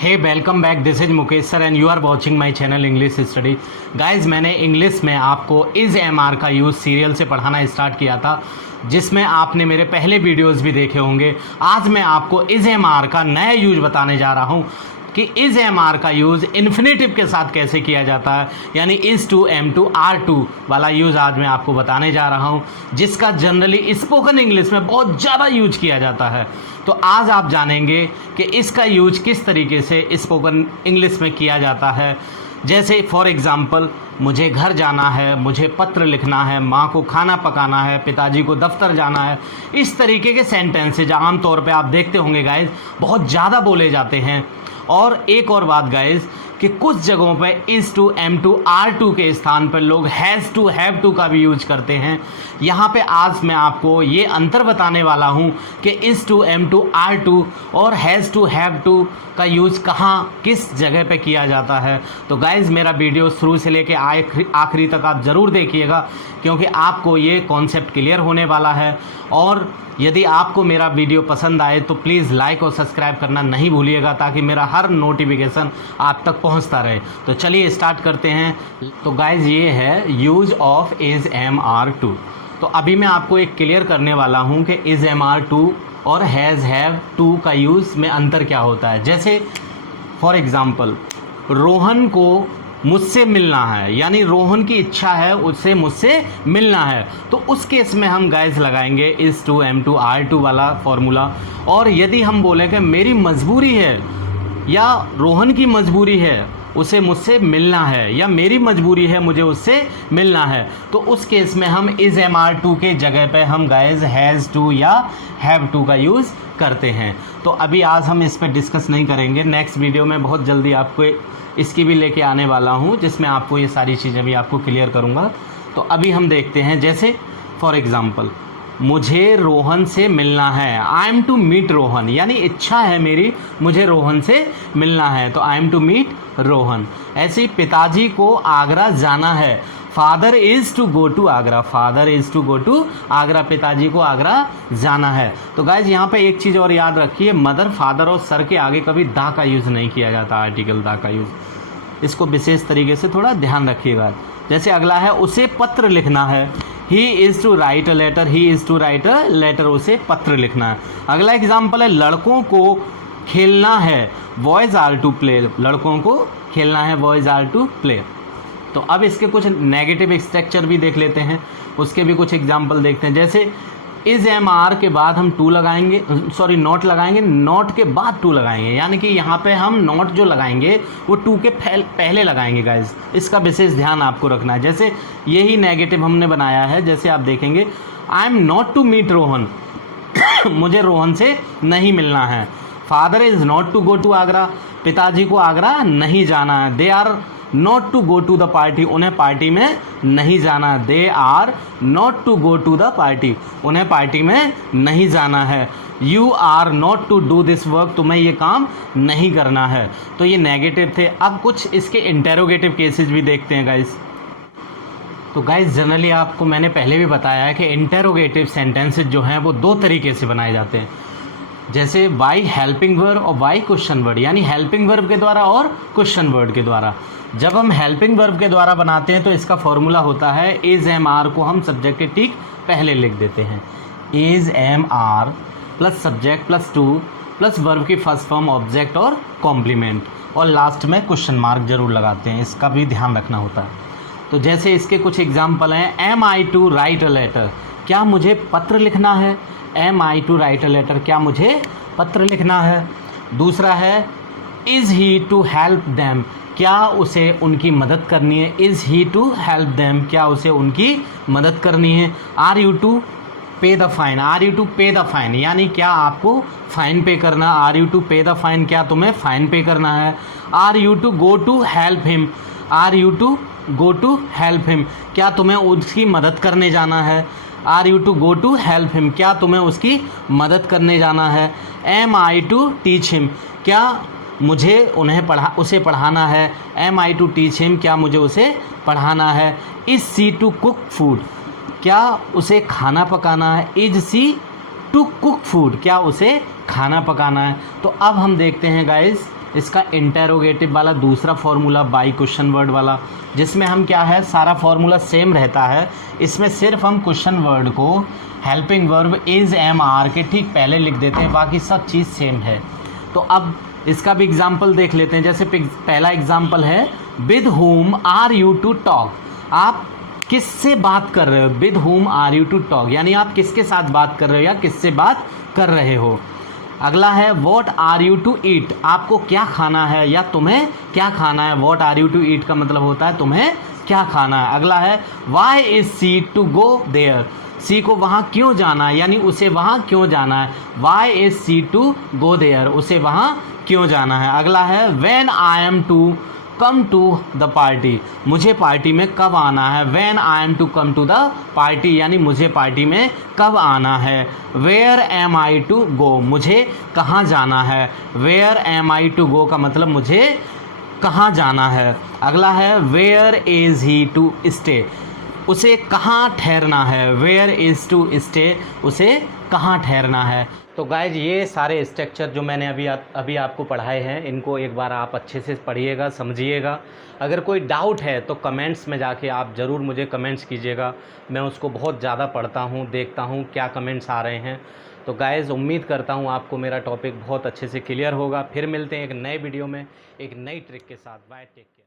Hey welcome back, this is Mukesh sir and you are watching my channel English study. Guys, मैंने English में आपको is am are का use सीरियल से पढ़ाना स्टार्ट किया था, जिसमें आपने मेरे पहले वीडियोस भी देखे होंगे। आज मैं आपको इज़ एम आर का नया यूज बताने जा रहा हूँ कि इज़ एम आर का यूज़ इन्फिनेटिव के साथ कैसे किया जाता है, यानी is to am to are to वाला यूज़ आज मैं आपको बताने जा रहा हूँ, जिसका जनरली स्पोकन इंग्लिश में बहुत ज़्यादा यूज किया जाता है। तो आज आप जानेंगे कि इसका यूज किस तरीके से स्पोकन इंग्लिश में किया जाता है। जैसे फॉर एग्ज़ाम्पल, मुझे घर जाना है, मुझे पत्र लिखना है, माँ को खाना पकाना है, पिताजी को दफ्तर जाना है। इस तरीके के सेंटेंसेज आमतौर पे आप देखते होंगे गाइज, बहुत ज़्यादा बोले जाते हैं। और एक और बात गाइज, कि कुछ जगहों पे is to am to are to के स्थान पर लोग हैज़ टू हैव टू का भी यूज करते हैं। यहाँ पे आज मैं आपको ये अंतर बताने वाला हूँ कि is to am to are to और हैज़ टू हैव टू का यूज़ कहाँ किस जगह पे किया जाता है। तो गाइज़, मेरा वीडियो शुरू से लेके आखिरी तक आप ज़रूर देखिएगा, क्योंकि आपको ये कॉन्सेप्ट क्लियर होने वाला है। और यदि आपको मेरा वीडियो पसंद आए तो प्लीज़ लाइक और सब्सक्राइब करना नहीं भूलिएगा, ताकि मेरा हर नोटिफिकेशन आप तक पहुंचता रहे। तो चलिए स्टार्ट करते हैं। तो गाइज़, ये है use of is am are to. तो अभी मैं आपको एक क्लियर करने वाला हूं कि इज़ एम आर टू और हैज़ हैव टू का यूज़ में अंतर क्या होता है। जैसे फॉर एग्ज़ाम्पल, रोहन को मुझसे मिलना है, यानी रोहन की इच्छा है उससे मुझसे मिलना है, तो उस केस में हम गाइज लगाएंगे is to am to are to वाला फॉर्मूला। और यदि हम बोलें कि मेरी मजबूरी है या रोहन की मजबूरी है उसे मुझसे मिलना है, या मेरी मजबूरी है मुझे उससे मिलना है, तो उस केस में हम इज़ एम आर टू के जगह पे हम गाइज हैज़ टू या हैव टू का यूज़ करते हैं। तो अभी आज हम इस पर डिस्कस नहीं करेंगे, नेक्स्ट वीडियो में बहुत जल्दी आपको इसकी भी लेके आने वाला हूँ, जिसमें आपको ये सारी चीज़ें भी आपको क्लियर करूँगा। तो अभी हम देखते हैं, जैसे फॉर एग्ज़ाम्पल, मुझे रोहन से मिलना है, I am to meet Rohan, यानी इच्छा है मेरी मुझे रोहन से मिलना है, तो I am to meet Rohan. ऐसे ही पिताजी को आगरा जाना है, father is to go to Agra, father is to go to Agra, पिताजी को आगरा जाना है। तो गाइज, यहाँ पे एक चीज़ और याद रखिए, मदर, फादर और सर के आगे कभी दा का यूज़ नहीं किया जाता, आर्टिकल दा का यूज़। इसको विशेष तरीके से थोड़ा ध्यान रखिएगा। जैसे अगला है, उसे पत्र लिखना है, he is to write a letter, he is to write a letter, उसे पत्र लिखना है। अगला एग्जाम्पल है, लड़कों को खेलना है, बॉयज़ आर टू प्ले, लड़कों को खेलना है, बॉयज़ आर टू प्ले। तो अब इसके कुछ नेगेटिव स्ट्रक्चर भी देख लेते हैं, उसके भी कुछ एग्जाम्पल देखते हैं। जैसे इज़ एम आर के बाद हम टू लगाएंगे, सॉरी नॉट लगाएंगे, नॉट के बाद टू लगाएंगे, यानी कि यहाँ पे हम नॉट जो लगाएंगे वो टू के पहले लगाएंगे गाइज। इसका विशेष ध्यान आपको रखना है। जैसे यही नेगेटिव हमने बनाया है, जैसे आप देखेंगे, I am not to meet Rohan, मुझे रोहन से नहीं मिलना है। Father is not to go to Agra, पिताजी को आगरा नहीं जाना है। They are not to go to the party, उन्हें पार्टी में नहीं जाना है। They are not to go to the party, उन्हें पार्टी में नहीं जाना है। You are not to do this work, तुम्हें ये काम नहीं करना है। तो ये नेगेटिव थे। अब कुछ इसके इंटेरोगेटिव केसेस भी देखते हैं गाइस। तो गाइस, जनरली आपको मैंने पहले भी बताया है कि इंटेरोगेटिव सेंटेंसेज जो हैं वो दो तरीके से बनाए जाते हैं, जैसे बाई हेल्पिंग वर्ब और बाई क्वेश्चन वर्ड, यानी हेल्पिंग वर्ब के द्वारा और क्वेश्चन वर्ड के द्वारा। जब हम हेल्पिंग वर्ब के द्वारा बनाते हैं तो इसका फॉर्मूला होता है, इज़ एम आर को हम सब्जेक्ट के ठीक पहले लिख देते हैं, is am are plus subject plus to plus verb की फर्स्ट फॉर्म ऑब्जेक्ट और कॉम्प्लीमेंट, और लास्ट में क्वेश्चन मार्क जरूर लगाते हैं, इसका भी ध्यान रखना होता है। तो जैसे इसके कुछ एग्जाम्पल हैं, am I to write a letter, क्या मुझे पत्र लिखना है, am I to write a letter, क्या मुझे पत्र लिखना है। दूसरा है, is he to help them, क्या उसे उनकी मदद करनी है, is he to help them, क्या उसे उनकी मदद करनी है। Are you to pay the fine, are you to pay the fine, यानी क्या आपको फाइन पे करना, are you to pay the fine, क्या तुम्हें फाइन पे करना है। Are you to go to help him, are you to go to help him, क्या तुम्हें उसकी मदद करने जाना है। Are you to go to help him, क्या तुम्हें उसकी मदद करने जाना है। Am I to teach him, क्या मुझे उसे पढ़ाना है। Am I to teach him, क्या मुझे उसे पढ़ाना है। Is she to cook food, क्या उसे खाना पकाना है। Is she to cook food, क्या उसे खाना पकाना है। तो अब हम देखते हैं गाइस इसका इंटेरोगेटिव वाला दूसरा फॉर्मूला बाई क्वेश्चन वर्ड वाला, जिसमें हम क्या है सारा फॉर्मूला सेम रहता है, इसमें सिर्फ हम क्वेश्चन वर्ड को helping verb is am are के ठीक पहले लिख देते हैं, बाकी सब चीज़ सेम है। तो अब इसका भी एग्जाम्पल देख लेते हैं। जैसे पहला एग्जाम्पल है with whom are you to talk, आप किससे बात कर रहे हो, with whom are you to talk, यानी आप किसके साथ बात कर रहे हो या किससे बात कर रहे हो। अगला है what are you to eat, आपको क्या खाना है या तुम्हें क्या खाना है, what are you to eat का मतलब होता है तुम्हें क्या खाना है। अगला है why is C to go there, C को वहाँ क्यों जाना है, यानी उसे वहाँ क्यों जाना है, why is C to go there, उसे वहाँ क्यों जाना है। अगला है when I am to come to the party, मुझे पार्टी में कब आना है, when I am to come to the party, यानी मुझे पार्टी में कब आना है। Where am I to go, मुझे कहाँ जाना है, where am I to go का मतलब मुझे कहाँ जाना है। अगला है where is he to stay, उसे कहाँ ठहरना है, वेयर इज़ टू स्टे, उसे कहाँ ठहरना है। तो गाइज ये सारे स्ट्रक्चर जो मैंने अभी आपको पढ़ाए हैं, इनको एक बार आप अच्छे से पढ़िएगा, समझिएगा। अगर कोई डाउट है तो कमेंट्स में जाके आप ज़रूर मुझे कमेंट्स कीजिएगा, मैं उसको बहुत ज़्यादा पढ़ता हूँ, देखता हूँ क्या कमेंट्स आ रहे हैं। तो गाइज़ उम्मीद करता हूँ आपको मेरा टॉपिक बहुत अच्छे से क्लियर होगा। फिर मिलते हैं एक नए वीडियो में एक नई ट्रिक के साथ। Bye, take care.